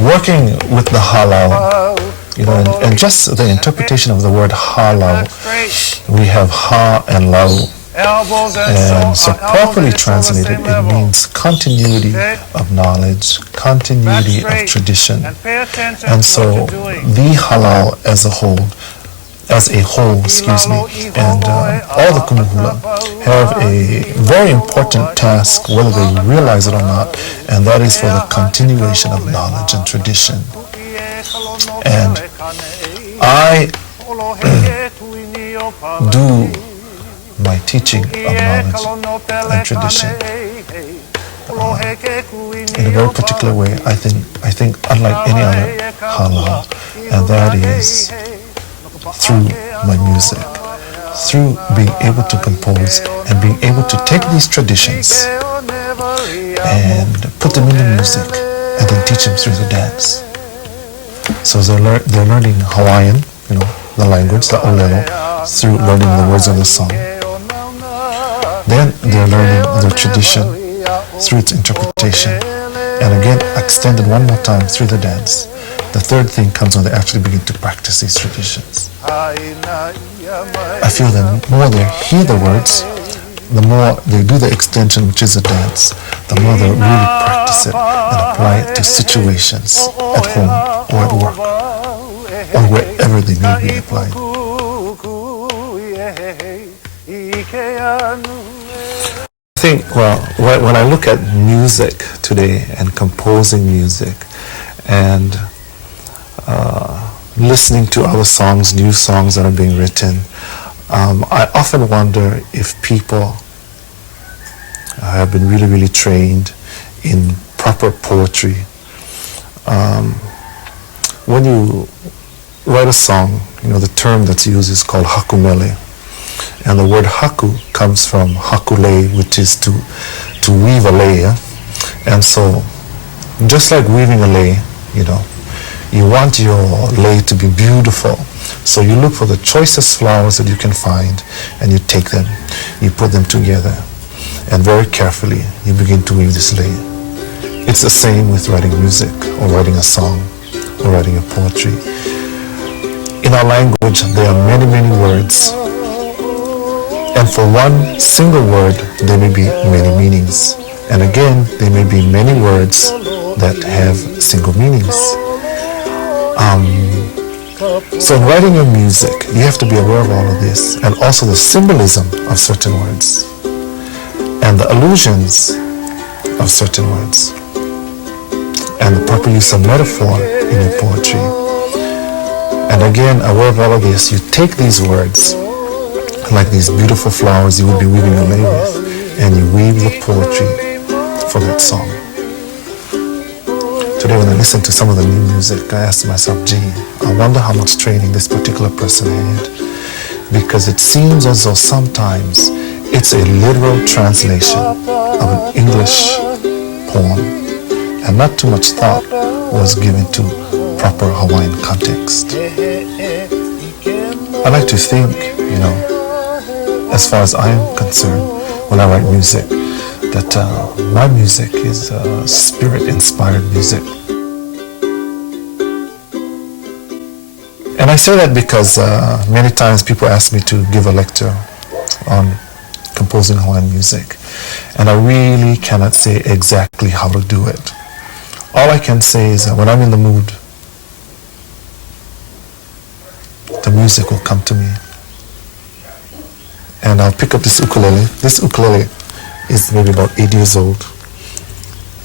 working with the halau, and just the interpretation of the word halau, we have ha and lau. And so properly translated, it means continuity of knowledge, continuity of tradition. And so the halau as a whole, and all the Kumu have a very important task, whether they realize it or not, and that is for the continuation of knowledge and tradition. And I do my teaching of knowledge and tradition in a very particular way, I think unlike any other halau, and that is through my music, through being able to compose and being able to take these traditions and put them into music and then teach them through the dance. So they're learning Hawaiian, the language, the olelo, through learning the words of the song. Then they're learning their tradition through its interpretation, and again extended one more time through the dance. The third thing comes when they actually begin to practice these traditions. I feel that the more they hear the words, the more they do the extension, which is a dance, the more they really practice it and apply it to situations at home or at work or wherever they may be applied. I think, when I look at music today and composing music and listening to other songs, new songs that are being written, I often wonder if people have been really, really trained in proper poetry. When you write a song, the term that's used is called hakumele. And the word haku comes from hakule, which is to weave a layer. And so, just like weaving a lei, you want your lei to be beautiful. So you look for the choicest flowers that you can find, and you take them, you put them together, and very carefully you begin to weave this lei. It's the same with writing music, or writing a song, or writing a poetry. In our language, there are many, many words. And for one single word, there may be many meanings. And again, there may be many words that have single meanings. So in writing your music, you have to be aware of all of this, and also the symbolism of certain words, and the allusions of certain words, and the proper use of metaphor in your poetry. And again, aware of all of this, you take these words, like these beautiful flowers you would be weaving a lei with, and you weave the poetry for that song. Today when I listen to some of the new music, I ask myself, I wonder how much training this particular person had, because it seems as though sometimes it's a literal translation of an English poem, and not too much thought was given to proper Hawaiian context. I like to think, as far as I am concerned, when I write music, that my music is spirit-inspired music. And I say that because many times people ask me to give a lecture on composing Hawaiian music, and I really cannot say exactly how to do it. All I can say is that when I'm in the mood, the music will come to me. And I'll pick up this ukulele. This ukulele is maybe about 8 years old.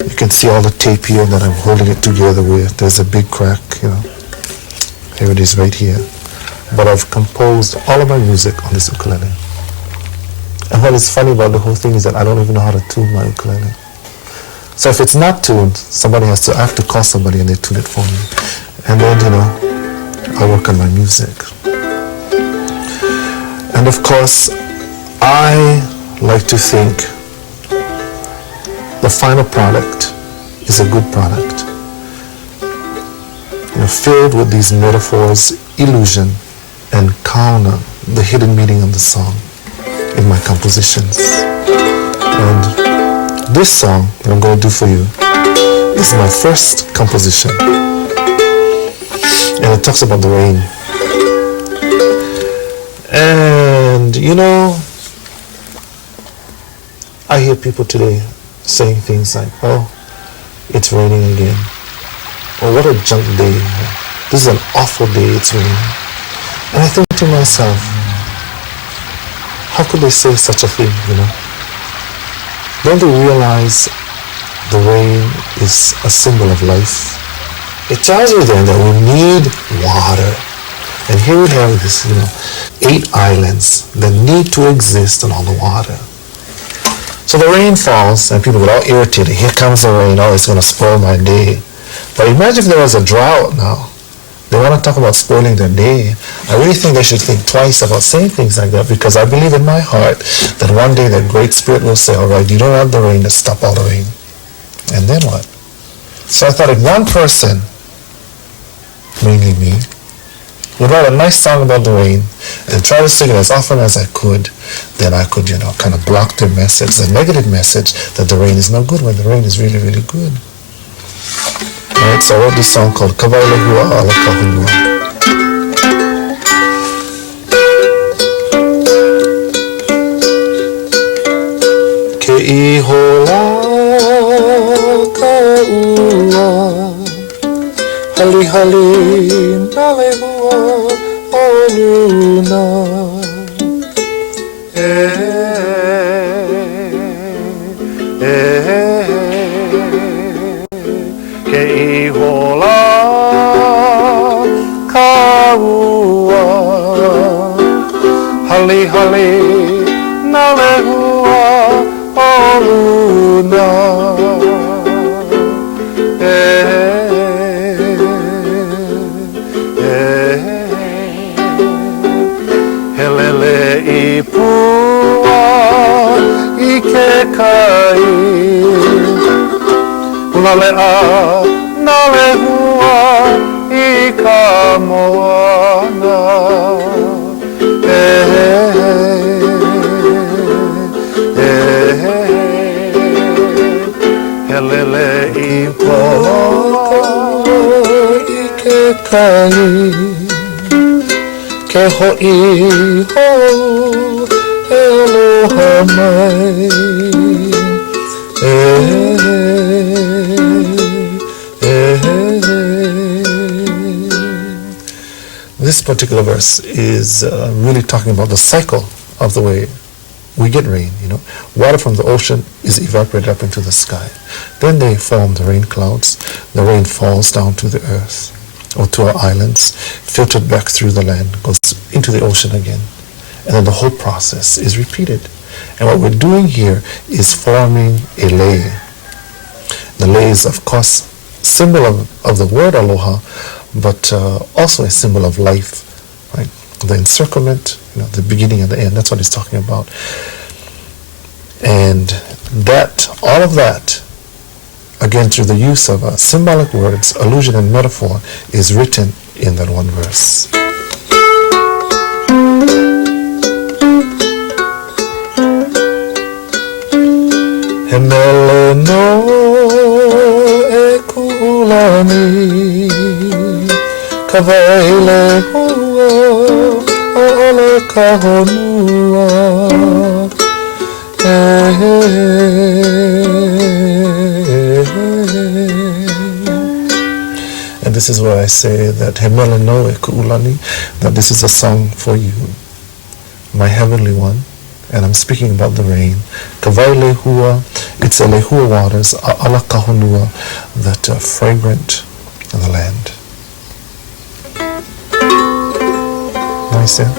You can see all the tape here that I'm holding it together with. There's a big crack, Here it is right here. But I've composed all of my music on this ukulele. And what is funny about the whole thing is that I don't even know how to tune my ukulele. So if it's not tuned, I have to call somebody and they tune it for me. And then, I work on my music. And of course, I like to think the final product is a good product. Filled with these metaphors, illusion, and kauna, the hidden meaning of the song in my compositions. And this song that I'm going to do for you This is my first composition. And it talks about the rain. And you know, I hear people today saying things like, oh, it's raining again. Or what a junk day. This is an awful day, it's raining. And I think to myself, how could they say such a thing, you know? Don't they realize the rain is a symbol of life? It tells you then that we need water. And here we have this, 8 islands that need to exist on all the water. So the rain falls and people get all irritated. Here comes the rain. Oh, it's going to spoil my day. But imagine if there was a drought now. They want to talk about spoiling their day. I really think they should think twice about saying things like that, because I believe in my heart that one day that Great Spirit will say, all right, you don't want the rain, to stop all the rain. And then what? So I thought if one person, mainly me, would write a nice song about the rain and try to sing it as often as I could, then I could, kind of block their message, the negative message that the rain is no good when the rain is really, really good. Alright, so I wrote this song called Kawaikapuokalani Hewett. Ke ihola ka ua, hali hali na lehua o luna. Ke ihola ka ua, hali hali na lehua o luna. Helele I pua I ke kai, Lalea na lehua I ka moana. Helele I pua I ke kai, ke ho'i hou e aloha mai. This particular verse is really talking about the cycle of the way we get rain. Water from the ocean is evaporated up into the sky. Then they form the rain clouds. The rain falls down to the earth or to our islands, filtered back through the land, goes into the ocean again. And then the whole process is repeated. And what we're doing here is forming a lei. The lei is, of course, symbol of the word aloha, but also a symbol of life, right? The encirclement, the beginning and the end, that's what he's talking about. And that, all of that, again, through the use of symbolic words, allusion and metaphor, is written in that one verse. Hemele no e ku'ulani, kawaile hua o ole ka honua. And this is where I say that Hemele no e ku'ulani, that this is a song for you, my heavenly one. And I'm speaking about the rain. Kawai lehua, it's a lehua waters, ala kahonua, that are fragrant in the land. Nice, yeah?